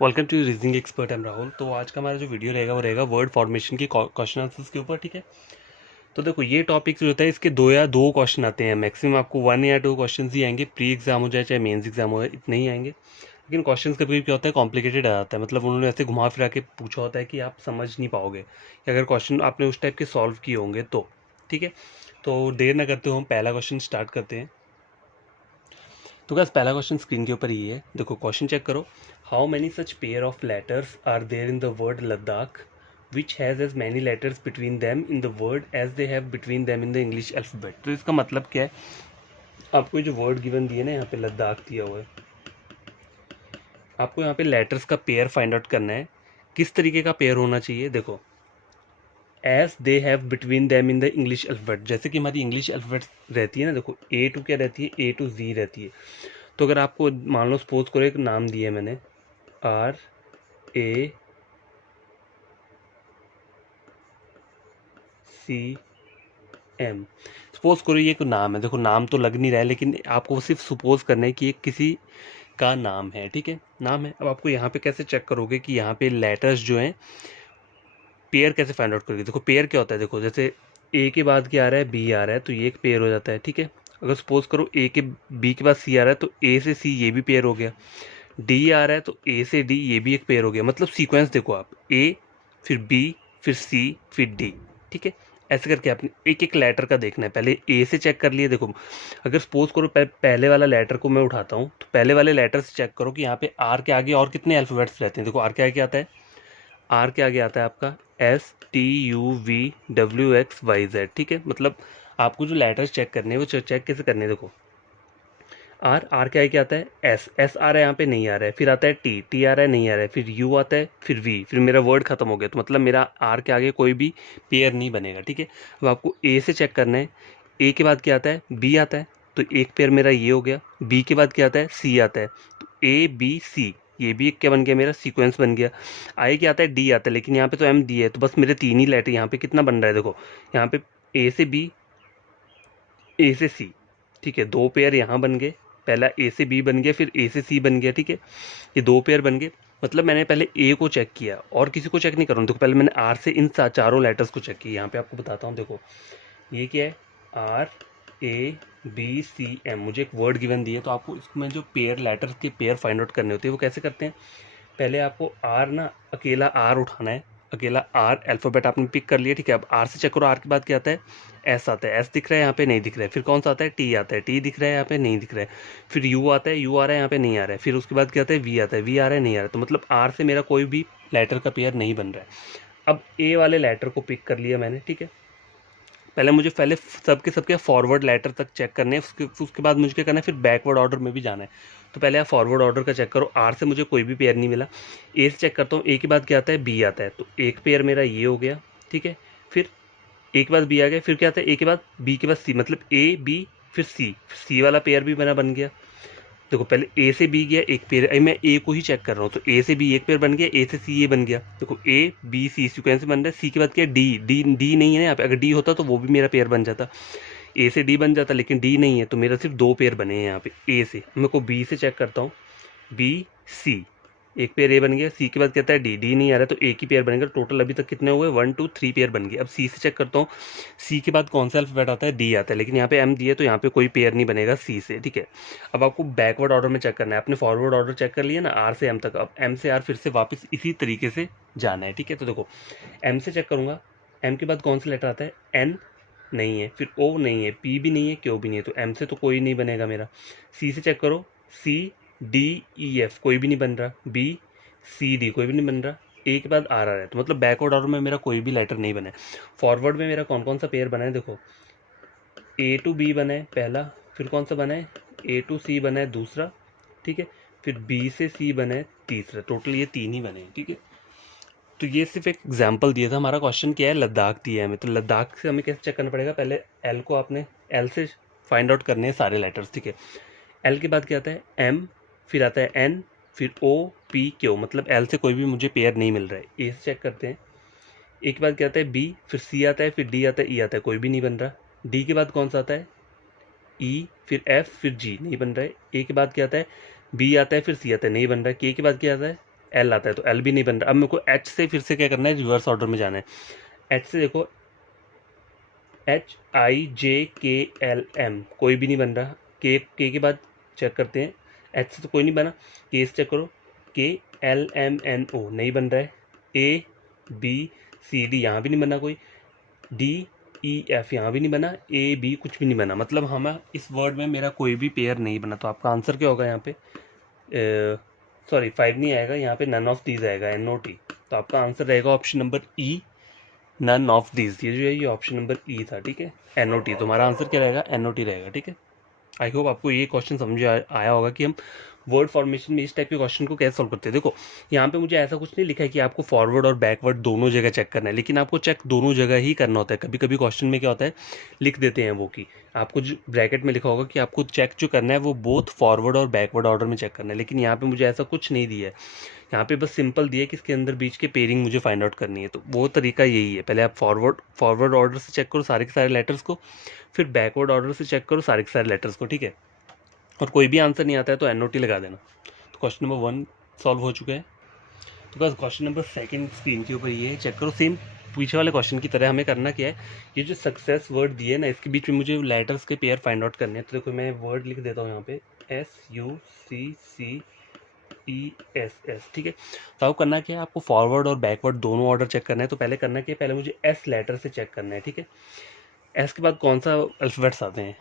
Welcome to reasoning expert. I'm Rahul. तो आज का हमारा जो वीडियो रहेगा वो रहेगा वर्ड फॉर्मेशन की क्वेश्चन आंसर्स के ऊपर। ठीक है, तो देखो ये टॉपिक जो होता है इसके दो क्वेश्चन आते हैं मैक्सिमम, आपको 1 या 2 क्वेश्चन ही आएंगे। प्री एग्जाम हो जाए चाहे मेंस एग्जाम हो, इतने ही आएंगे। लेकिन क्वेश्चंस कभी कभी क्या होता है, कॉम्प्लिकेटेड आ जाता है, मतलब उन्होंने ऐसे घुमा फिरा के पूछा होता है कि आप समझ नहीं पाओगे कि अगर क्वेश्चन आपने उस टाइप के सॉल्व किए होंगे तो। ठीक है, तो देर ना करते हुए हम पहला क्वेश्चन स्टार्ट करते हैं। तो गाइस पहला क्वेश्चन स्क्रीन के ऊपर ही है, देखो क्वेश्चन चेक करो। How many such pair of letters are there in the word Ladakh which has as many letters between them in the word as they have between them in the English alphabet. तो इसका मतलब क्या है, आपको जो word given दिए ना, यहाँ पे लद्दाख दिया हुआ है, आपको यहाँ पे लेटर्स का पेयर फाइंड आउट करना है। किस तरीके का पेयर होना चाहिए, देखो as they have between them in the English alphabet. जैसे कि हमारी इंग्लिश अल्फ़ाबेट रहती है ना, देखो ए टू क्या रहती है, ए टू जी रहती है। तो अगर आपको मान लो सपोज करो एक नाम दिया है मैंने, RACM, सपोज करो ये एक नाम है। देखो नाम तो लग नहीं रहा है, लेकिन आपको सिर्फ सपोज करना है कि ये किसी का नाम है। ठीक है, नाम है। अब आपको यहाँ पे कैसे चेक करोगे कि यहाँ पे लेटर्स जो हैं पेयर कैसे फाइंड आउट करोगे। देखो पेयर क्या होता है, देखो जैसे ए के बाद क्या आ रहा है, बी आ रहा है, तो ये एक पेयर हो जाता है। ठीक है, अगर सपोज करो ए के बी के बाद सी आ रहा है, तो ए से सी ये भी पेयर हो गया। डी आ रहा है तो ए से डी ये भी एक पेयर हो गया। मतलब सीक्वेंस देखो आप, ए फिर बी फिर सी फिर डी। ठीक है, ऐसे करके आपने एक एक लेटर का देखना है। पहले ए से चेक कर लिए, देखो अगर सपोज करो पहले वाला लेटर को मैं उठाता हूँ, तो पहले वाले लेटर से चेक करो कि यहाँ पे आर के आगे और कितने अल्फ़ाबेट्स रहते हैं। देखो आर के आगे आता है, आर के आगे आता है आपका STUVWXYZ। ठीक है, मतलब आपको जो लेटर्स चेक करने हैं वो चेक कैसे करने हैं, देखो आर के आगे क्या आता है, एस आ रहा है, यहाँ पे नहीं आ रहा है, फिर आता है टी आ रहा है, नहीं आ रहा है, फिर यू आता है, फिर वी, फिर मेरा वर्ड खत्म हो गया। तो मतलब मेरा आर के आगे कोई भी पेयर नहीं बनेगा। ठीक है, अब आपको ए से चेक करना है। ए के बाद क्या आता है, बी आता है, तो एक पेयर मेरा ये हो गया। बी के बाद क्या आता है, सी आता है, तो A B C, ये भी एक क्या बन गया, मेरा सीक्वेंस बन गया। आई क्या आता है, डी आता है, लेकिन यहाँ पे तो एम डी है, तो बस मेरे 3 ही लेटर। यहाँ पे कितना बन रहा है, देखो यहाँ पे ए से बी, ए से सी। ठीक है, 2 पेयर यहाँ बन गए। पहला ए से बी बन गया, फिर ए से सी बन गया। ठीक है, ये 2 पेयर बन गए। मतलब मैंने पहले ए को चेक किया और किसी को चेक नहीं कर रहा हूँ। देखो पहले मैंने आर से इन चारों लेटर्स को चेक किया। यहाँ पे आपको बताता हूँ, देखो ये क्या है, RABCM। मुझे एक वर्ड गिवन दिए, तो आपको इसमें जो पेयर लेटर्स के पेयर फाइंड आउट करने होते हैं वो कैसे करते हैं। पहले आपको आर ना, अकेला आर उठाना है, अकेला आर अल्फ़ाबेट आपने पिक कर लिया। ठीक है, अब आर से चेक करो, आर के बाद क्या आता है, एस आता है, एस दिख रहा है यहाँ पे, नहीं दिख रहा है। फिर कौन सा आता है, टी आता है, टी दिख रहा है यहाँ पे, नहीं दिख रहा है। फिर यू आता है, यू आ रहा है यहाँ पे, नहीं आ रहा है। फिर उसके बाद क्या आता है, वी आता है, वी आ रहा है, नहीं आ रहा है। तो मतलब आर से मेरा कोई भी लेटर का पेयर नहीं बन रहा है। अब ए वाले लेटर को पिक कर लिया मैंने। ठीक है, पहले मुझे पहले सबके फॉरवर्ड लेटर तक चेक करने हैं, उसके बाद मुझे क्या करना है, फिर बैकवर्ड ऑर्डर में भी जाना है। तो पहले आप फॉरवर्ड ऑर्डर का चेक करो। आर से मुझे कोई भी पेयर नहीं मिला। ए से चेक करता हूँ, ए के बाद क्या आता है, बी आता है, तो एक पेयर मेरा ये हो गया। ठीक है, फिर ए के बाद बी आ गया, फिर क्या आता है, ए के बाद बी के बाद सी, मतलब ए बी फिर सी, सी वाला पेयर भी मेरा बन गया। देखो पहले ए से बी गया एक पेयर, मैं ए को ही चेक कर रहा हूँ, तो ए से बी एक पेयर बन गया, ए से सी ये बन गया। देखो A B C सीक्वेंस बन रहा है। सी के बाद क्या, डी डी डी नहीं है ना यहाँ पे, अगर डी होता तो वो भी मेरा पेयर बन जाता, ए से डी बन जाता, लेकिन डी नहीं है, तो मेरा सिर्फ 2 पेयर बने हैं यहाँ पे ए से। मेरे को बी से चेक करता हूँ, B C, एक पेयर ए बन गया। सी के बाद कहता है डी, डी नहीं आ रहा है, तो एक ही पेयर बनेगा। टोटल अभी तक कितने हुए, 1 2 3 पेयर बन गए। अब सी से चेक करता हूँ, सी के बाद कौन सा अल्फ़ाबेट आता है, डी आता है, लेकिन यहाँ पे एम दिया, तो यहाँ पे कोई पेयर नहीं बनेगा सी से। ठीक है, अब आपको बैकवर्ड ऑर्डर में चेक करना है। आपने फॉरवर्ड ऑर्डर चेक कर लिया ना, आर से एम तक, अब एम से आर फिर से वापस इसी तरीके से जाना है। ठीक है, तो देखो एम से चेक करूँगा, एम के बाद कौन सा लेटर आता है, एन नहीं है, फिर ओ नहीं है, पी भी नहीं है, क्यू भी नहीं है, तो एम से तो कोई नहीं बनेगा मेरा। सी से चेक करो, C D E F कोई भी नहीं बन रहा, B C D कोई भी नहीं बन रहा, ए के बाद आर आ रहा है, तो मतलब बैकवर्ड ऑर्डर में मेरा कोई भी लेटर नहीं बना है। फॉरवर्ड में मेरा कौन कौन सा पेयर बना है, देखो A to B बना है पहला, फिर कौन सा बना है, A to C बना है दूसरा। ठीक है, फिर B से C बना है तीसरा। टोटल ये 3 ही बने हैं। ठीक है, तो ये सिर्फ एक एग्जाम्पल दिया था। हमारा क्वेश्चन क्या है, लद्दाख दिया है हमें, तो लद्दाख से हमें कैसे चेक करना पड़ेगा, पहले एल को आपने एल से फाइंड आउट करने हैं सारे लेटर्स। ठीक है, एल के बाद क्या आता है, एम, फिर आता है एन, फिर O P Q, मतलब एल से कोई भी मुझे पेयर नहीं मिल रहा है। ए से चेक करते हैं, ए के बाद क्या आता है, बी, फिर सी आता है, फिर डी आता है, ई आता है, कोई भी नहीं बन रहा। डी के बाद कौन सा आता है, ई, फिर एफ, फिर जी, नहीं बन रहा है। ए के बाद क्या आता है, बी आता है, फिर सी आता है, नहीं बन रहा है। के बाद क्या आता है, एल आता है तो एल भी नहीं बन रहा। अब मेरे को एच से फिर से क्या करना है, रिवर्स ऑर्डर में जाना है। एच से देखो HIJKLM कोई भी नहीं बन रहा। के के बाद चेक करते हैं, एच से तो कोई नहीं बना, के से चेक करो, KLMNO नहीं बन रहा है। ABCD यहाँ भी नहीं बना कोई, DEF यहाँ भी नहीं बना, AB कुछ भी नहीं बना। मतलब हम इस वर्ड में मेरा कोई भी पेयर नहीं बना। तो आपका आंसर क्या होगा यहाँ पे, सॉरी 5 नहीं आएगा यहाँ पे, नन ऑफ दीज आएगा, NOT। तो आपका आंसर रहेगा option number E, none of these. ये जो है ये ऑप्शन नंबर ई था, ठीक है, NOT। तुम्हारा आंसर क्या रहेगा, NOT रहेगा, ठीक है। आई होप आपको ये क्वेश्चन समझ आया होगा कि हम वर्ड फॉर्मेशन में इस टाइप के क्वेश्चन को कैसे सॉल्व करते हैं। देखो यहाँ पे मुझे ऐसा कुछ नहीं लिखा है कि आपको फॉरवर्ड और बैकवर्ड दोनों जगह चेक करना है, लेकिन आपको चेक दोनों जगह ही करना होता है। कभी कभी क्वेश्चन में क्या होता है, लिख देते हैं वो कि आपको जो ब्रैकेट में लिखा होगा कि आपको चेक जो करना है वो बोथ फॉरवर्ड और बैकवर्ड ऑर्डर में चेक करना है, लेकिन यहाँ पे मुझे ऐसा कुछ नहीं दिया है। यहाँ पे बस सिंपल दिया है कि इसके अंदर बीच के पेयरिंग मुझे फाइंड आउट करनी है। तो वो तरीका यही है, पहले आप फॉरवर्ड ऑर्डर से चेक करो सारे के सारे लेटर्स को, फिर बैकवर्ड ऑर्डर से चेक करो सारे के सारे लेटर्स को, ठीक है। और कोई भी आंसर नहीं आता है तो NOT लगा देना। तो क्वेश्चन नंबर 1 सॉल्व हो चुका है। तो बस क्वेश्चन नंबर 2 स्क्रीन के ऊपर ये है, चेक करो। सेम पीछे वाले क्वेश्चन की तरह हमें करना क्या है, ये जो सक्सेस वर्ड दिए ना इसके बीच में मुझे लेटर्स के पेयर फाइंड आउट करने हैं। तो देखो मैं वर्ड लिख देता हूँ यहाँ पे SUCCESS, ठीक है। तो आपको करना क्या है, आपको फॉरवर्ड और बैकवर्ड दोनों ऑर्डर चेक करना है। तो पहले करना क्या है, पहले मुझे S लेटर से चेक करना है, ठीक है। S के बाद कौन सा अल्फ़ाबेट्स आते हैं,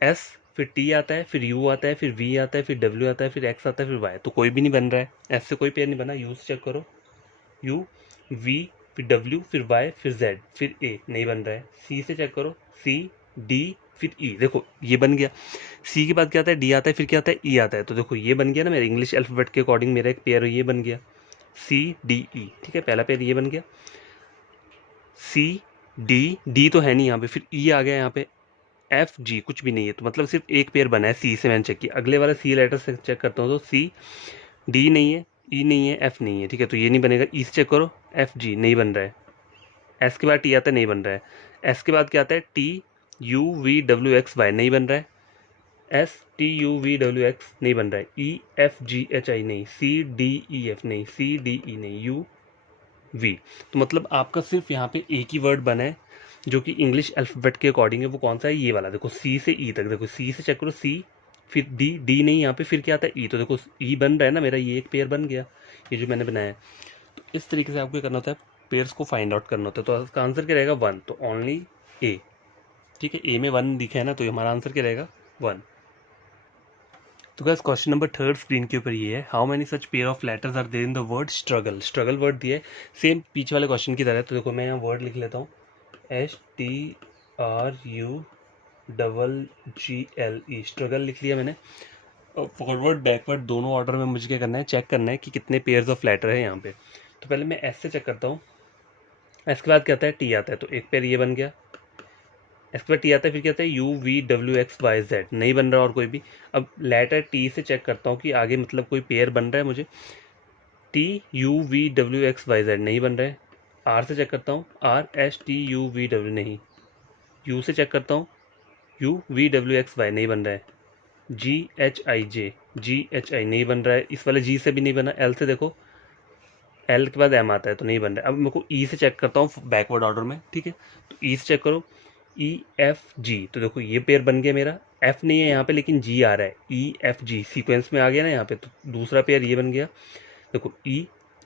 S, फिर T आता है, फिर U आता है, फिर V आता है, फिर W आता है, फिर X आता है, फिर Y। तो कोई भी नहीं बन रहा है, S से कोई पेयर नहीं बना। U से चेक करो, U, V, फिर W, फिर Y, फिर Z, फिर A नहीं बन रहा है। C से चेक करो, C, D, फिर E, देखो ये बन गया। C के बाद क्या आता है, D आता है, फिर क्या आता है, E आता है। तो देखो ये बन गया ना मेरे इंग्लिश अल्फ़ाबेट के अकॉर्डिंग मेरा एक पेयर ये बन गया, C D E, ठीक है, पहला पेयर ये बन गया। C D तो है नहीं यहाँ पे, फिर E आ गया यहाँ पे, FG कुछ भी नहीं है। तो मतलब सिर्फ एक पेयर बना है, C से मैंने चेक किया। अगले वाला C लेटर से चेक करता हूँ तो C, D नहीं है, E नहीं है, F नहीं है, ठीक है, तो ये नहीं बनेगा। E से चेक करो, FG नहीं बन रहा है। S के बाद T आता है, नहीं बन रहा है। S के बाद क्या आता है, TUVWXY नहीं बन रहा है। STUVWX नहीं बन रहा है। EFGHI नहीं, CDEF नहीं, CDE नहीं, UV। तो मतलब आपका सिर्फ यहाँ पे एक ही वर्ड बना है जो कि इंग्लिश अल्फ़ाबेट के अकॉर्डिंग है। वो कौन सा है, ये वाला। देखो C से E तक, देखो C से चेक करो, C, फिर D नहीं यहाँ पे, फिर क्या आता है E। तो देखो E बन रहा है ना मेरा, ये एक पेयर बन गया, ये जो मैंने बनाया है। तो इस तरीके से आपको क्या करना होता है, पेयर्स को फाइंड आउट करना होता है। तो इसका आंसर क्या रहेगा, 1। तो ओनली A, ठीक है, A में 1 दिखा है ना, तो हमारा आंसर क्या रहेगा, 1। तो गाइस क्वेश्चन नंबर 3 स्क्रीन के ऊपर ये है, how many such pair of letters are there in the word struggle. Struggle word दिया है सेम पीछे वाले क्वेश्चन की तरह। तो देखो मैं यहाँ वर्ड लिख लेता हूँ, STRUGGLE, स्ट्रगल लिख लिया मैंने। फॉरवर्ड बैकवर्ड दोनों ऑर्डर में मुझे क्या करना है, चेक करना है कि कितने पेयर्स ऑफ लेटर है यहाँ पे। तो पहले मैं S से चेक करता हूँ। S के बाद क्या आता है, T आता है, तो एक पेयर ये बन गया। S के बाद T आता है, फिर क्या आता है, UVWXYZ नहीं बन रहा और कोई भी। अब लेटर T से चेक करता हूँ कि आगे मतलब कोई पेयर बन रहा है मुझे, TUVWXYZ नहीं बन रहा है। R से चेक करता हूँ, RSTUVW नहीं। U से चेक करता हूँ, UVWXY नहीं बन रहा है। GHI नहीं बन रहा है, इस वाले G से भी नहीं बना। L से देखो, L के बाद M आता है तो नहीं बन रहा है। अब मेरे को E से चेक करता हूँ बैकवर्ड ऑर्डर में, ठीक है। तो E से चेक करो, EFG, तो देखो ये पेयर बन गया मेरा। F नहीं है यहाँ पे लेकिन G आ रहा है, EFG सीक्वेंस में आ गया ना यहाँ पे, तो दूसरा पेयर ये बन गया। देखो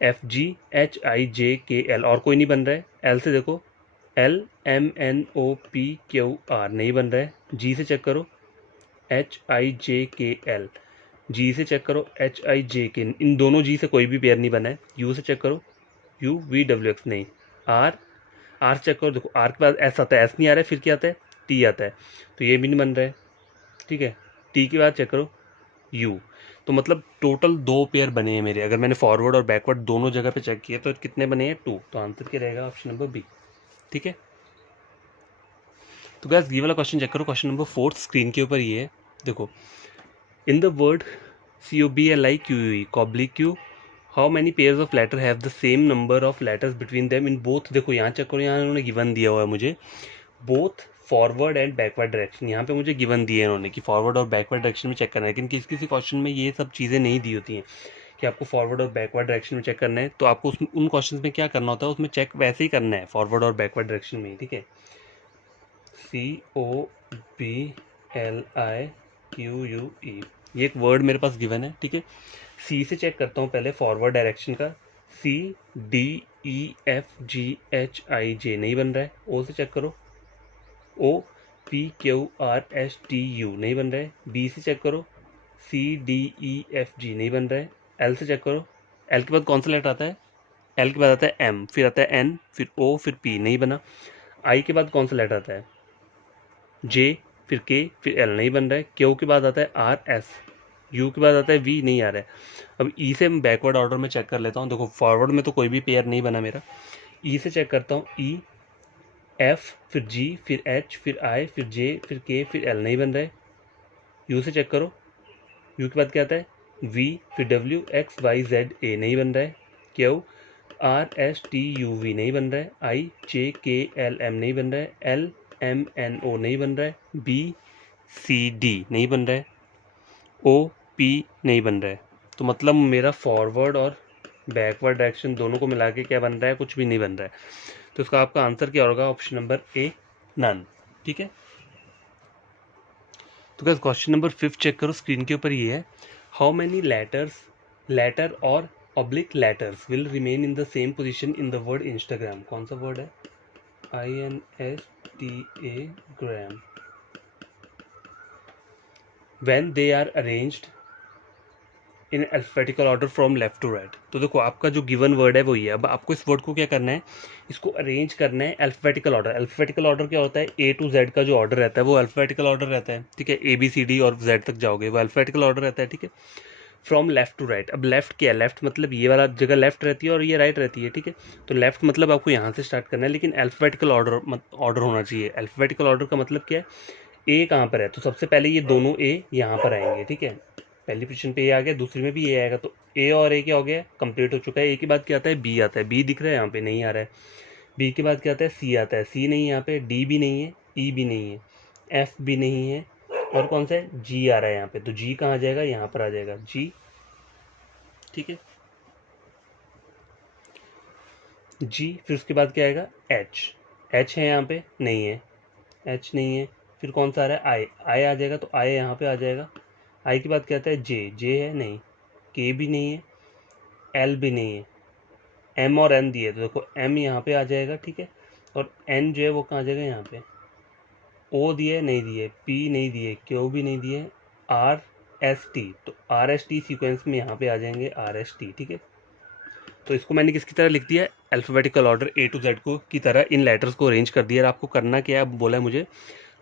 EFGHIJKL और कोई नहीं बन रहा है। L से देखो, LMNOPQR नहीं बन रहा है। G से चेक करो, HIJKL, G से चेक करो, HIJK, इन दोनों G से कोई भी पेयर नहीं बना है। U से चेक करो, UVWX नहीं। R से चेक करो, देखो R के बाद S आता है, S नहीं आ रहा है, फिर क्या आता है, T आता है, तो ये भी नहीं बन रहा है, ठीक है। T के बाद चेक करो, U। तो मतलब टोटल 2 पेयर बने हैं मेरे। अगर मैंने फॉरवर्ड और बैकवर्ड दोनों जगह पे चेक किया तो कितने बने हैं, 2। तो आंसर क्या रहेगा, ऑप्शन नंबर B, ठीक है। तो गाइस ये वाला क्वेश्चन चेक करो, क्वेश्चन नंबर 4 स्क्रीन के ऊपर ये है। देखो, in the word COBLIQUE (Q), how many pairs of letter have the same number of letters between them in both. देखो यहाँ चेक करो, यहाँ उन्होंने गिवन दिया हुआ है मुझे both forward and backward direction. यहाँ पे मुझे गिवन दिए हैं उन्होंने कि फॉरवर्ड और बैकवर्ड डायरेक्शन में चेक करना है, लेकिन किसी किसी क्वेश्चन में ये सब चीज़ें नहीं दी होती हैं कि आपको फॉरवर्ड और बैकवर्ड डायरेक्शन में चेक करना है, तो आपको उन क्वेश्चन में क्या करना होता है, उसमें चेक वैसे ही करना है फॉरवर्ड और बैकवर्ड डायरेक्शन में, ठीक है। COBLIQUE ये एक वर्ड मेरे पास गिवन है, ठीक है। सी से चेक करता हूँ पहले फॉरवर्ड डायरेक्शन का, CDEFGHIJ नहीं बन रहा है। ओ से चेक करो, OPQRSTU नहीं बन रहा है। बी से चेक करो, CDEFG नहीं बन रहा है। एल से चेक करो, एल के बाद कौन सा लेटर आता है, एल के बाद आता है M, फिर आता है N, फिर O, फिर P नहीं बना। आई के बाद कौन सा लेटर आता है, J, फिर K, फिर L नहीं बन रहा है। Q के बाद आता है R, S, U के बाद आता है V नहीं आ रहा है। अब E से मैं बैकवर्ड ऑर्डर में चेक कर लेता हूँ। देखो फॉरवर्ड में तो कोई भी पेयर नहीं बना मेरा। E से चेक करता हूँ, E, F, फिर G, फिर H, फिर I, फिर J, फिर K, फिर L नहीं बन रहा है। U से चेक करो, U के बाद क्या आता है, V, फिर W, X, Y, Z, A नहीं बन रहा है। Q, R, S, T, U, V नहीं बन रहा है। I, J, K, L, M नहीं बन रहा है। L, M, N, O नहीं बन रहा है। B, C, D नहीं बन रहा है। O, P नहीं बन रहा है। तो मतलब मेरा फॉरवर्ड और बैकवर्ड डायरेक्शन दोनों को मिला के क्या बन रहा है, कुछ भी नहीं बन रहा है। तो इसका आपका आंसर क्या होगा, ऑप्शन नंबर A, नन, ठीक है। तो क्या क्वेश्चन नंबर 5 चेक करो, स्क्रीन के ऊपर ये है, हाउ मैनी लेटर और oblique letters will remain in the same position in the word Instagram. कौन सा वर्ड है, INSTA gram, when they are arranged in alphabetical order from left to right. तो देखो आपका जो गिवन वर्ड है वो ये है। अब आपको इस वर्ड को क्या करना है, इसको अरेंज करना है अल्फाबेटिकल ऑर्डर। अल्फाबेटिकल ऑर्डर क्या होता है, A to Z का जो ऑर्डर रहता है वो अल्फाबेटिकल ऑर्डर रहता है, ठीक है। ABCD और Z तक जाओगे वो अल्फाबेटिकल ऑर्डर रहता है, ठीक है। फ्रॉम लेफ्ट टू राइट, अब लेफ्ट क्या है, लेफ्ट मतलब ये वाला जगह लेफ्ट रहती है और ये राइट रहती है, ठीक है। तो लेफ्ट मतलब आपको यहाँ से स्टार्ट करना है, लेकिन अल्फाबेटिकल ऑर्डर होना चाहिए। अल्फाबेटिकल ऑर्डर का मतलब क्या है, ए कहाँ पर है, तो सबसे पहले ये दोनों ए यहाँ पर आएंगे, ठीक है। पहली पोजीशन पे ए आ गया, दूसरी में भी ए आएगा, तो ए और ए क्या हो गया, कंप्लीट हो चुका है। ए के बाद क्या आता है, बी आता है, बी दिख रहा है यहाँ पे, नहीं आ रहा है। बी के बाद क्या आता है, सी आता है, सी नहीं है यहाँ पे, डी भी नहीं है, ई भी नहीं है, एफ भी नहीं है, और कौन सा है, जी आ रहा है यहाँ पे। तो जी कहाँ आ जाएगा, यहाँ पर आ जाएगा जी, ठीक है, जी। फिर उसके बाद क्या आएगा, एच, एच है यहाँ पे, नहीं है, एच नहीं है। फिर कौन सा आ रहा है, आई, आई आ जाएगा, तो आई यहाँ पे आ जाएगा। आई के बाद क्या आता है, जे, जे है नहीं, के भी नहीं है, एल भी नहीं है, एम और एन दिए, तो देखो एम यहाँ पे आ जाएगा, ठीक है। और एन जो है वो कहाँ आ जाएगा, यहाँ पे। ओ दिए नहीं दिए, पी नहीं दिए, क्यू भी नहीं दिए, आर एस टी, तो आर एस टी सिक्वेंस में यहाँ पे आ जाएंगे आर एस टी, ठीक है। तो इसको मैंने किसकी तरह लिख दिया, alphabetical order A to Z को की तरह इन लेटर्स को अरेंज कर दिया। और आपको करना क्या है, अब बोला है मुझे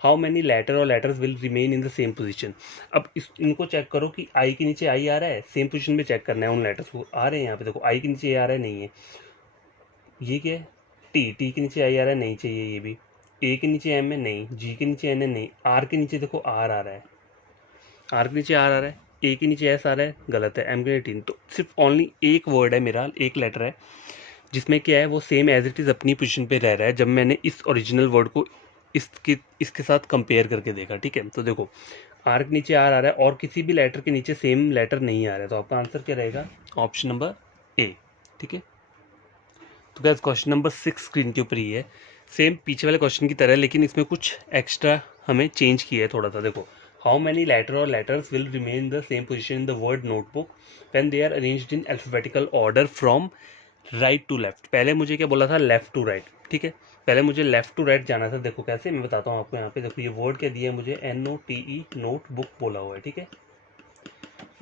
हाउ मैनी लेटर और letters will remain in the same position. अब इनको चेक करो कि आई के नीचे आई आ रहा है, सेम पोजीशन में चेक करना है उन लेटर्स को। आ रहे हैं यहाँ पे, देखो आई के नीचे आ रहा है, नहीं है। ये क्या है, टी, टी के नीचे आई आ रहा है, नहीं चाहिए ये भी। ए के नीचे एम है, नहीं। जी के नीचे एन है, नहीं। आर के नीचे देखो आर आ रहा है, आर के नीचे आर आ रहा है। ए के नीचे एस आ रहा है, गलत है। एम के नीचे टीन। तो सिर्फ ओनली एक वर्ड है मेरा, एक लेटर है जिसमें क्या है, वो सेम एज इट इज़ अपनी पोजीशन पे रह रहा है जब मैंने इस ओरिजिनल वर्ड को इसके साथ कंपेयर करके देखा, ठीक है। तो देखो आर के नीचे आर आ रहा है और किसी भी लेटर के नीचे सेम लेटर नहीं आ रहा है, तो आपका आंसर क्या रहेगा, ऑप्शन नंबर ए, ठीक है। तो गाइस क्वेश्चन नंबर 6 स्क्रीन के ऊपर ही है, सेम पीछे वाले क्वेश्चन की तरह, लेकिन इसमें कुछ एक्स्ट्रा हमें चेंज किया है थोड़ा सा। देखो हाउ मैनी लेटर और letters will remain the same position in the word notebook when they are arranged in alphabetical order from right to left. पहले मुझे क्या बोला था, लेफ्ट टू राइट, ठीक है। पहले मुझे लेफ्ट टू राइट जाना था। देखो कैसे, मैं बताता हूँ आपको। यहाँ पे देखो ये वर्ड क्या दिया है मुझे, NOTE, नोट बुक बोला हुआ है, ठीक है।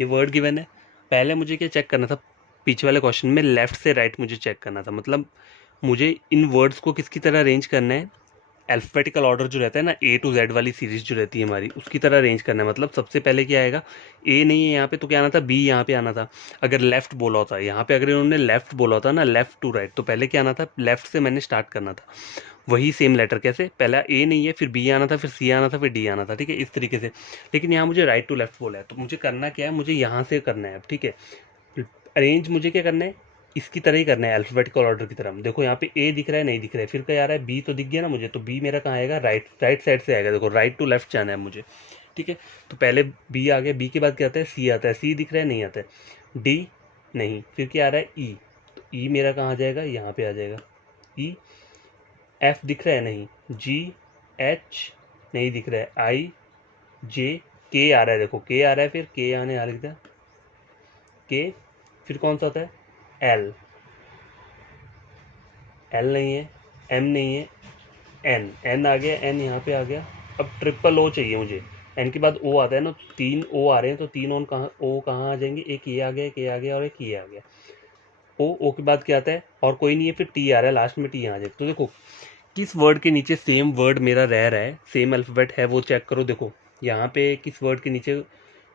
ये वर्ड गिवन है। पहले मुझे क्या चेक करना था, पीछे वाले क्वेश्चन में लेफ्ट से राइट मुझे चेक करना था। मतलब मुझे इन वर्ड्स को किसकी तरह अरेंज करना है, अल्फाबेटिकल ऑर्डर जो रहता है ना, A to Z वाली सीरीज जो रहती है हमारी, उसकी तरह अरेंज करना है। मतलब सबसे पहले क्या आएगा, A नहीं है यहाँ पे, तो क्या आना था, B यहाँ पे आना था। अगर लेफ्ट बोला होता यहाँ पे, अगर इन्होंने लेफ्ट बोला होता ना, लेफ्ट टू राइट, तो पहले क्या आना था, लेफ्ट से मैंने स्टार्ट करना था। वही सेम लेटर कैसे, पहला A नहीं है, फिर B आना था, फिर C आना था, फिर D आना था, ठीक है, इस तरीके से। लेकिन यहाँ मुझे राइट टू लेफ्ट बोला है, तो मुझे करना क्या है, मुझे यहाँ से करना है अब, ठीक है। अरेंज मुझे क्या करना है, इसकी तरह ही करना है, अल्फाबेटिकल ऑर्डर की तरह। देखो यहाँ पे ए दिख रहा है, नहीं दिख रहा है, फिर क्या आ रहा है, बी तो दिख गया ना मुझे, तो बी मेरा कहाँ आएगा, राइट साइड से आएगा। देखो राइट टू लेफ्ट जाना है मुझे, ठीक है। तो पहले बी आ गया, बी के बाद क्या आता है, सी आता है, सी दिख रहा है, नहीं आता है। डी, नहीं, फिर क्या आ रहा है ई, तो ई मेरा कहाँ आ जाएगा, यहाँ पे आ जाएगा ई। एफ दिख रहा है, नहीं, जी एच नहीं दिख रहा है, आई जे के आ रहा है, देखो के आ रहा है, फिर के आने आ लिखता है के, फिर कौन सा होता है एल, एल नहीं है, एम नहीं है, एन, एन आ गया, एन यहाँ पे आ गया। अब ट्रिपल ओ चाहिए मुझे, एन के बाद ओ आता है ना, 3 ओ आ रहे हैं, तो 3 ओ कहाँ आ जाएंगे, एक ये आ गया, एक ये आ गया और एक ये आ गया। ओ के बाद क्या आता है, और कोई नहीं है, फिर टी आ रहा है लास्ट में, टी आ जाए। तो देखो किस वर्ड के नीचे सेम वर्ड मेरा रह रहा है, सेम अल्फ़ाबेट है, वो चेक करो। देखो यहाँ पे किस वर्ड के नीचे,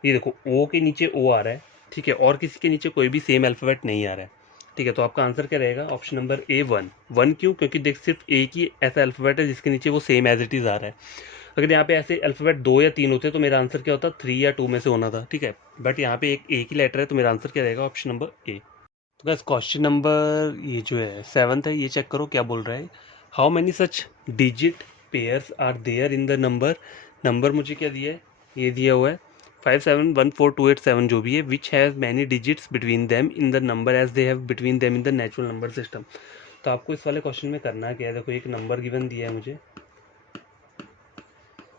ये देखो ओ के नीचे ओ आ रहा है, ठीक है, और किसी के नीचे कोई भी सेम अल्फ़ाबेट नहीं आ रहा है, ठीक है। तो आपका आंसर क्या रहेगा, option number A one. One क्यों, क्योंकि देख सिर्फ एक ही ऐसा अल्फ़ाबेट है जिसके नीचे वो सेम एज इट इज़ आ रहा है। अगर यहाँ पे ऐसे अल्फ़ाबेट 2 या 3 होते तो मेरा आंसर क्या होता, 3 या 2 में से होना था, ठीक है। बट यहाँ पे एक ही लेटर है, तो मेरा आंसर क्या रहेगा, ऑप्शन नंबर ए। तो बस क्वेश्चन नंबर ये जो है 7th है, ये चेक करो क्या बोल रहा है। How many such digit pairs are there in the number, number मुझे क्या दिया है, ये दिया हुआ है 571428 जो भी है, which has many digits between them in the number as they have between them in the natural number system. तो आपको इस वाले क्वेश्चन में करना क्या है, देखो एक नंबर गिवन दिया है मुझे,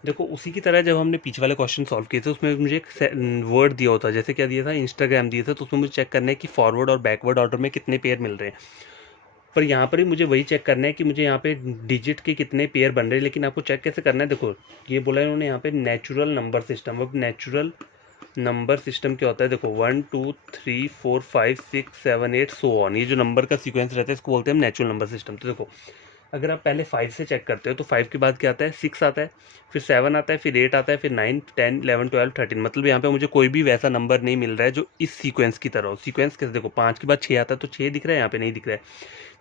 देखो उसी की तरह जब हमने पीछे वाले क्वेश्चन सॉल्व किए थे उसमें मुझे एक वर्ड दिया होता है, जैसे क्या दिया था, इंस्टाग्राम दिया था, तो उसमें मुझे चेक करना है कि फॉरवर्ड और बैकवर्ड ऑर्डर में कितने पेयर मिल रहे हैं। पर यहाँ पर ही मुझे वही चेक करना है कि मुझे यहाँ पे डिजिट के कितने पेयर बन रहे हैं, लेकिन आपको चेक कैसे करना है, देखो ये बोला है उन्होंने यहाँ पे नेचुरल नंबर सिस्टम। अब नेचुरल नंबर सिस्टम क्या होता है, देखो 1 2 3 4 5 6 7 8 सो ऑन, ये जो नंबर का सीक्वेंस रहता है इसको बोलते हैं नेचुरल नंबर सिस्टम। तो देखो अगर आप पहले 5 से चेक करते हो तो 5 के बाद क्या आता है, 6 आता है, फिर 7 आता है, फिर 8 आता है, फिर 9 10 11 12 13, मतलब यहाँ पे मुझे कोई भी वैसा नंबर नहीं मिल रहा है जो इस सीक्वेंस की तरह हो। सीक्वेंस कैसे, देखो 5 के बाद 6 आता है तो 6 दिख रहा है, यहाँ पे नहीं दिख रहा है।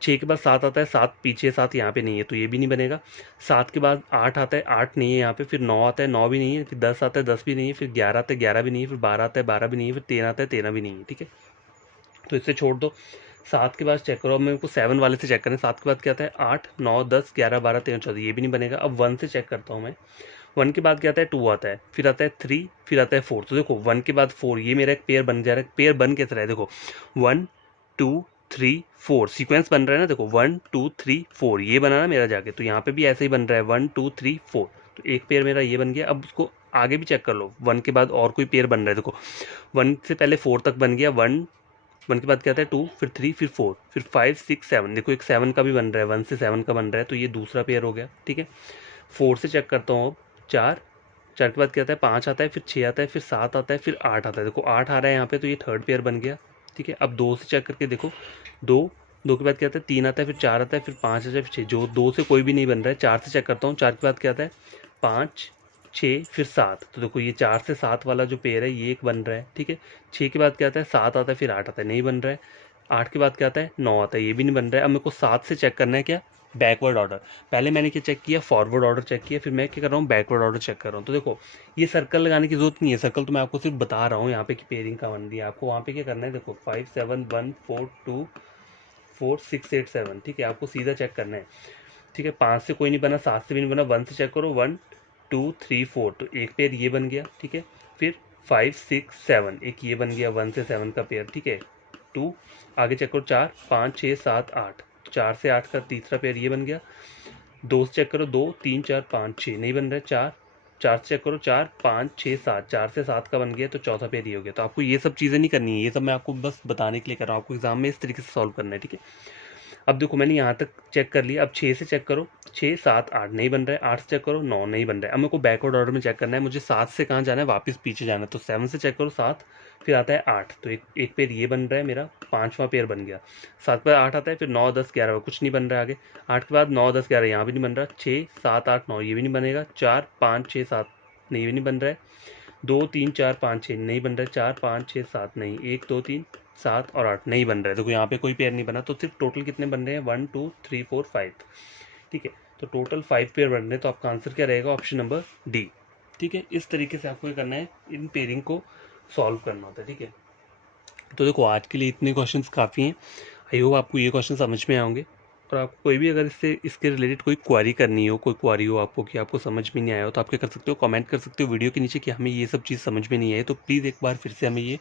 6 के बाद 7 आता है, 7 पीछे, 7 यहाँ पे नहीं है, तो ये भी नहीं बनेगा। 7 के बाद 8 आता है, 8 नहीं है यहाँ पे, फिर 9 आता है, 9 भी नहीं है, फिर 10 आता है, 10 भी नहीं है, फिर 11 आता है, 11 भी नहीं है, फिर 12 आता है, 12 भी नहीं है, फिर 13 आता है, 13 भी नहीं है, ठीक है। तो इससे छोड़ दो। 7 के बाद चेक करो, अब मेरे को 7 वाले से चेक करना है। 7 के बाद क्या आता है, 8 9 10 11 12 13 14, ये भी नहीं बनेगा। अब 1 से चेक करता हूँ मैं। 1 के बाद क्या आता है, 2 आता है, फिर आता है 3, फिर आता है 4। तो देखो 1 के बाद 4, ये मेरा एक पेयर बन जा रहा है। पेयर बन कैसे रहा है, देखो 1 2 3 4 सीक्वेंस बन रहा है ना, देखो 1 2 3 4 ये बना ना मेरा जाके, तो यहाँ पे भी ऐसे ही बन रहा है 1 2 3 4, तो एक पेयर मेरा ये बन गया। अब उसको आगे भी चेक कर लो, 1 के बाद और कोई पेयर बन रहा है, देखो 1 से पहले 4 तक बन गया, 1 के बाद क्या आता है 2, फिर 3, फिर 4, फिर 5 6 7, देखो एक 7 का भी बन रहा है, 1 से 7 का बन रहा है, तो ये दूसरा पेयर हो गया, ठीक है। 4 से चेक करता हूँ अब, 4, 4 के बाद क्या आता है, 5 आता है, फिर 6 आता है, फिर 7 आता है, फिर 8 आता है, देखो 8 आ रहा है यहाँ पे, तो ये थर्ड पेयर बन गया, ठीक है। अब 2 से चेक करके देखो, 2 के बाद क्या आता है, 3 आता है, फिर 4 आता है, फिर 5 आता है, फिर 6, जो 2 से कोई भी नहीं बन रहा है। 4 से चेक करता हूँ, 4 के बाद क्या आता है, 5 6 फिर 7, तो देखो ये 4 से 7 वाला जो पेयर है ये एक बन रहा है, ठीक है। 6 के बाद क्या आता है, 7 आता है, फिर 8 आता है, नहीं बन रहा है। 8 के बाद क्या आता है, 9 आता है, ये भी नहीं बन रहा है। अब मेरे को 7 से चेक करना है क्या, बैकवर्ड ऑर्डर। पहले मैंने क्या चेक किया, फॉरवर्ड ऑर्डर चेक किया, फिर मैं क्या कर रहा हूँ, बैकवर्ड ऑर्डर चेक कर रहा हूँ। तो देखो ये सर्कल लगाने की जरूरत नहीं है, सर्कल तो मैं आपको सिर्फ बता रहा हूँ यहाँ पे कि पेयरिंग का बन रही है। आपको वहाँ पे क्या करना है, देखो 5 7 1 4 2 4 6 8 7, ठीक है, आपको सीधा चेक करना है, ठीक है। 5 से कोई नहीं बना, 7 से भी नहीं बना, 1 से चेक करो, 1 2 3 4, तो एक पेयर ये बन गया, ठीक है। फिर 5 6 7, एक ये बन गया 1 से 7 का पेयर, ठीक है। 2, आगे चेक करो, 4 5 6 7 8, 4 से 8 का तीसरा पेयर ये बन गया। 2 से चेक करो, 2 3 4 5 6, नहीं बन रहा है। 4, 4 से चेक करो, 4 5 6 7, 4 से 7 का बन गया, तो चौथा पेयर ये हो गया। तो आपको ये सब चीज़ें नहीं करनी है, ये सब मैं आपको बस बताने के लिए कर रहा हूँ, आपको एग्जाम में इस तरीके से सॉल्व करना है, ठीक है। अब देखो मैंने यहाँ तक चेक कर लिया, अब 6 से चेक करो, 6 7 8 नहीं बन रहा है। 8 से चेक करो, 9 नहीं बन रहा है। अब मेरे को बैकवर्ड ऑर्डर में चेक करना है, मुझे 7 से कहाँ जाना है, वापस पीछे जाना है। तो 7 से चेक करो, 7, फिर आता है 8, तो एक पेयर ये बन रहा है, मेरा 5वां पेयर बन गया। 7 पर 8 आता है, फिर 9 10 11, कुछ नहीं बन रहा है आगे। 8 के बाद 9 10 11, यहाँ भी नहीं बन रहा। 6 7 8 9, ये भी नहीं बनेगा। 4 5 6 7, नहीं, भी नहीं बन रहा है। 2 3 4 5 6 नहीं बन रहा है। 4 5 6 7 नहीं, 1 2 3 7 और 8 नहीं बन रहा है। देखो यहाँ पे कोई पेयर नहीं बना, तो सिर्फ टोटल कितने बन रहे हैं, 1 2 3 4 5, ठीक है। तो टोटल 5 पेयर बन रहे हैं, तो आपका आंसर क्या रहेगा, ऑप्शन नंबर डी, ठीक है। इस तरीके से आपको ये करना है, इन पेयरिंग को सॉल्व करना होता है, ठीक है। तो देखो आज के लिए इतने क्वेश्चंस काफ़ी हैं। आई होप आपको ये क्वेश्चन समझ में आएंगे, और आपको कोई भी अगर इसके रिलेटेड कोई क्वारी करनी हो, कोई क्वारी हो आपको कि आपको समझ में नहीं आया हो, तो आप क्या कर सकते हो, कमेंट कर सकते हो वीडियो के नीचे कि हमें ये सब चीज़ समझ में नहीं आई, तो प्लीज़ एक बार फिर से हमें ये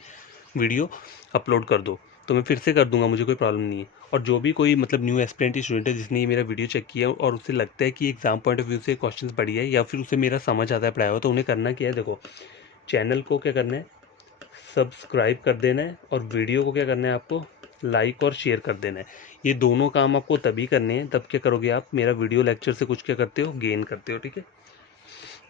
वीडियो अपलोड कर दो। तो मैं फिर से कर दूंगा, मुझे कोई प्रॉब्लम नहीं है। और जो भी कोई मतलब न्यू एस्पिरेंट स्टूडेंट है जिसने ये मेरा वीडियो चेक किया और उसे लगता है कि एग्जाम पॉइंट ऑफ व्यू से क्वेश्चन बढ़िया है या फिर उसे मेरा समझ आता है पढ़ाया हुआ, तो उन्हें करना क्या है, देखो चैनल को क्या करना है, सब्सक्राइब कर देना है, और वीडियो को क्या करना है आपको, लाइक और शेयर कर देना है। ये दोनों काम आपको तभी करने हैं, तब क्या करोगे आप, मेरा वीडियो लेक्चर से कुछ क्या करते हो, गेन करते हो, ठीक है।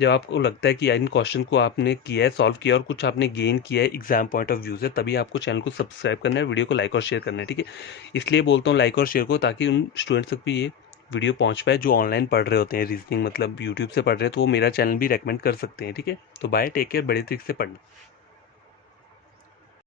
जब आपको लगता है कि इन क्वेश्चन को आपने किया है, सॉल्व किया और कुछ आपने गेन किया है एग्जाम पॉइंट ऑफ व्यू से, तभी आपको चैनल को सब्सक्राइब करना है, वीडियो को लाइक और शेयर करना है, ठीक है। इसलिए बोलता हूँ लाइक और शेयर को, ताकि उन स्टूडेंट्स तक भी ये वीडियो पहुँच पाए जो ऑनलाइन पढ़ रहे होते हैं रीजनिंग, मतलब यूट्यूब से पढ़ रहे हैं, तो वो मेरा चैनल भी रेकमेंड कर सकते हैं, ठीक है। तो बाय, टेक केयर, बड़े तरीके से पढ़ना।